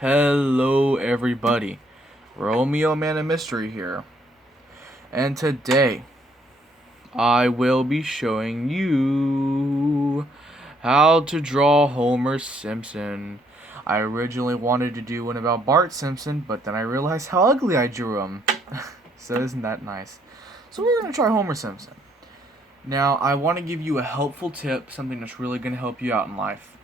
Hello, everybody. Romeo Man of Mystery here. And today, I will be showing you how to draw Homer Simpson. I originally wanted to do one about Bart Simpson, but then I realized how ugly I drew him. So isn't that nice? So we're going to try Homer Simpson. Now, I want to give you a helpful tip, something that's really going to help you out in life.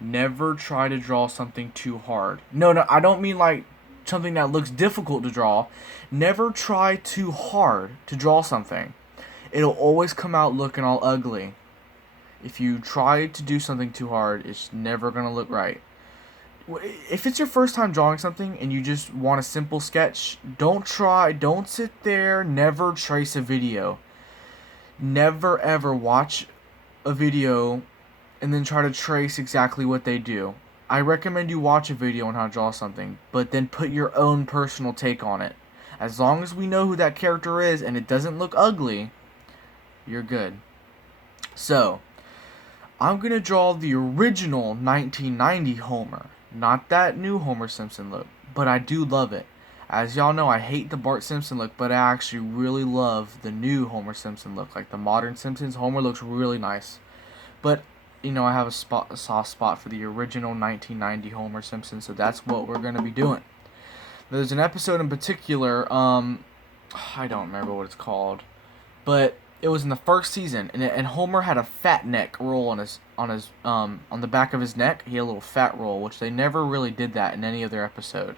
Never try to draw something too hard. No, I don't mean like something that looks difficult to draw. Never try too hard to draw something. It'll always come out looking all ugly. If you try to do something too hard, it's never going to look right. If it's your first time drawing something and you just want a simple sketch, don't sit there, never trace a video. Never ever watch a video and then try to trace exactly what they do. I recommend you watch a video on how to draw something, but then put your own personal take on it. As long as we know who that character is and it doesn't look ugly, you're good. So, I'm going to draw the original 1990 Homer, not that new Homer Simpson look, but I do love it. As y'all know, I hate the Bart Simpson look, but I actually really love the new Homer Simpson look. Like the modern Simpsons, Homer looks really nice. But I have a soft spot for the original 1990 Homer Simpson, so that's what we're gonna be doing. There's an episode in particular, I don't remember what it's called, but it was in the first season, and Homer had a fat neck roll on the back of his neck. He had a little fat roll, which they never really did that in any other episode.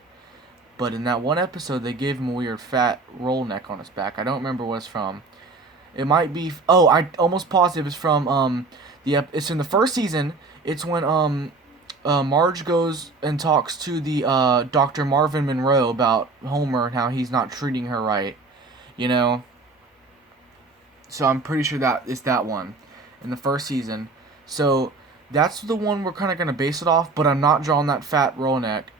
But in that one episode, they gave him a weird fat roll neck on his back. I don't remember what it's from. It might be. Oh, I almost positive it's from it's in the first season. It's when Marge goes and talks to the Dr. Marvin Monroe about Homer and how he's not treating her right. You know. So I'm pretty sure that is that one in the first season. So that's the one we're kind of gonna base it off. But I'm not drawing that fat roll neck.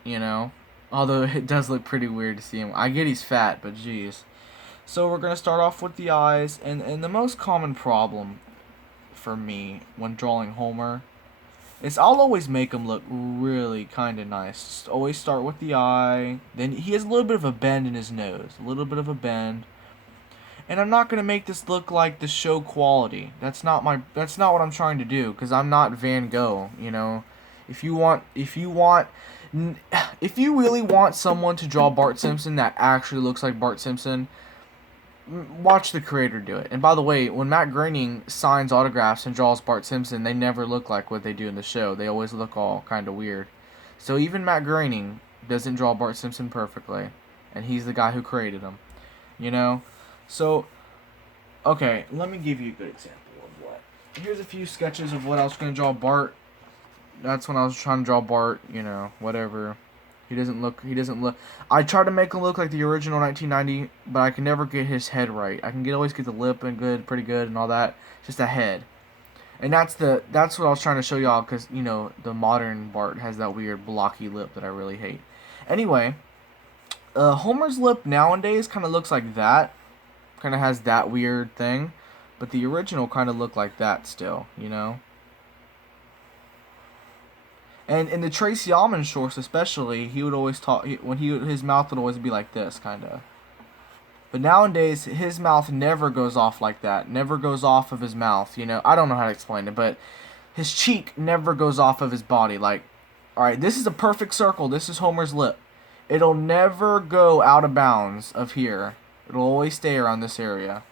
Although it does look pretty weird to see him. I get he's fat, but geez. So we're going to start off with the eyes, and the most common problem for me when drawing Homer is I'll always make him look really kind of nice. Just always start with the eye, then he has a little bit of a bend in his nose, a little bit of a bend. And I'm not going to make this look like the show quality. That's not what I'm trying to do, cuz I'm not Van Gogh. If you really want someone to draw Bart Simpson that actually looks like Bart Simpson, watch the creator do it. And by the way, when Matt Groening signs autographs and draws Bart Simpson, they never look like what they do in the show. They always look all kind of weird. So even Matt Groening doesn't draw Bart Simpson perfectly, and he's the guy who created him. So okay, let me give you a good example of what. Here's a few sketches of what I was going to draw Bart. That's when I was trying to draw Bart, whatever. He doesn't look. I try to make him look like the original 1990, but I can never get his head right. I can always get the lip and pretty good, and all that. Just a head, and that's what I was trying to show y'all, because the modern Bart has that weird blocky lip that I really hate. Anyway, Homer's lip nowadays kind of looks like that, kind of has that weird thing, but the original kind of looked like that still. And in the Tracy Almond shorts, especially, he would always talk his mouth would always be like this, kind of. But nowadays, his mouth never goes off like that. Never goes off of his mouth. I don't know how to explain it, but his cheek never goes off of his body. Like, all right, this is a perfect circle. This is Homer's lip. It'll never go out of bounds of here. It'll always stay around this area.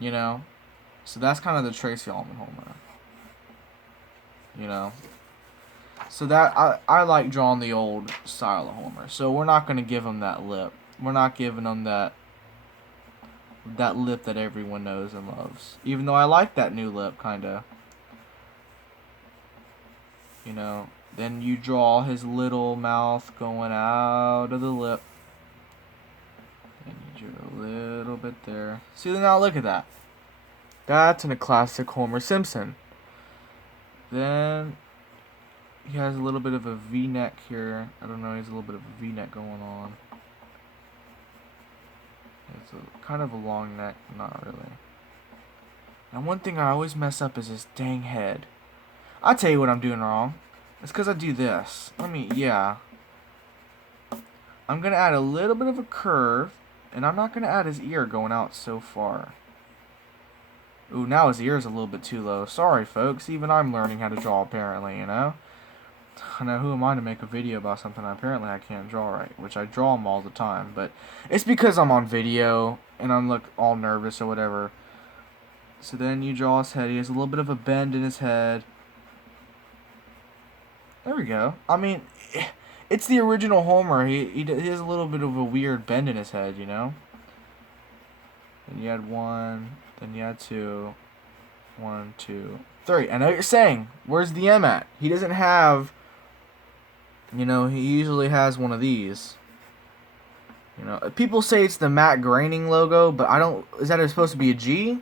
So that's kind of the Tracy Almond Homer. So that I like drawing the old style of Homer. So we're not going to give him that lip. We're not giving him that lip that everyone knows and loves. Even though I like that new lip, kind of. Then you draw his little mouth going out of the lip. And you drew a little bit there. See, now look at that. That's in a classic Homer Simpson. Then he has a little bit of a V-neck here. I don't know, he has a little bit of a V-neck going on. It's kind of a long neck, not really. And one thing I always mess up is his dang head. I'll tell you what I'm doing wrong. It's because I do this. I'm going to add a little bit of a curve, and I'm not going to add his ear going out so far. Ooh, now his ear's a little bit too low. Sorry, folks. Even I'm learning how to draw, apparently, you know? I know, who am I to make a video about something apparently I can't draw right, which I draw them all the time, but it's because I'm on video, and I'm, like, all nervous or whatever. So then you draw his head. He has a little bit of a bend in his head. There we go. I mean, it's the original Homer. He has a little bit of a weird bend in his head, you know? Then you had 1, then you had 2, 1, 2, 3. I know what you're saying. Where's the M at? He doesn't have, you know, he usually has one of these. You know, people say it's the matte graining logo, but I don't, is that supposed to be a G?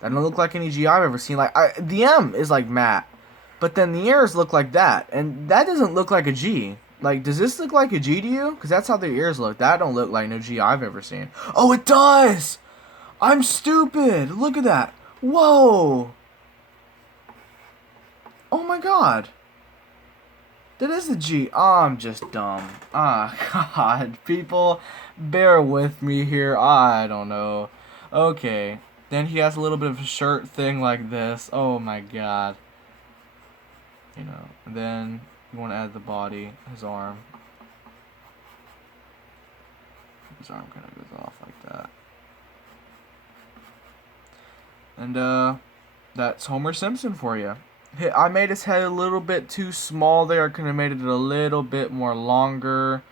That don't look like any G I've ever seen. Like, the M is like matte, but then the ears look like that, and that doesn't look like a G. Like, does this look like a G to you? Because that's how the ears look. That don't look like no G I've ever seen. Oh, it does! I'm stupid! Look at that! Whoa! Oh my god! That is the G. Oh, I'm just dumb. Ah, God. People, bear with me here. I don't know. Okay. Then he has a little bit of a shirt thing like this. Oh my god. You know. And then you want to add the body, his arm. His arm kind of goes off like that. And that's Homer Simpson for you. I made his head a little bit too small there. I could have made it a little bit more longer.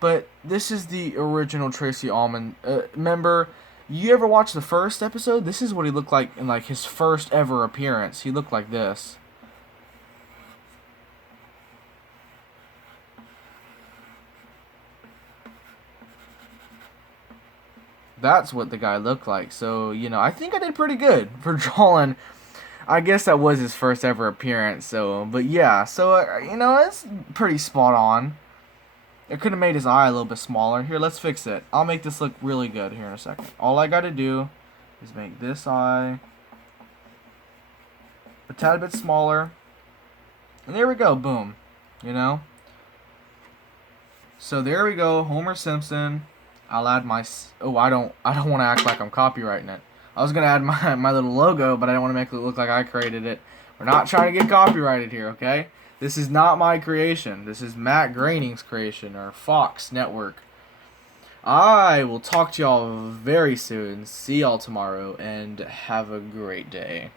But this is the original Tracy Ullman. Remember, you ever watch the first episode? This is what he looked like in like his first ever appearance. He looked like this. That's what the guy looked like. So, you know, I think I did pretty good for drawing. I guess that was his first ever appearance. So, but yeah. So, you know, it's pretty spot on. I could have made his eye a little bit smaller. Here, let's fix it. I'll make this look really good here in a second. All I gotta do is make this eye a tad bit smaller. And there we go, boom. You know? So there we go, Homer Simpson. I'll add my, oh, I don't want to act like I'm copyrighting it. I was gonna add my little logo, but I don't want to make it look like I created it. We're not trying to get copyrighted here, okay? This is not my creation. This is Matt Groening's creation, or Fox Network. I will talk to y'all very soon. See y'all tomorrow, and have a great day.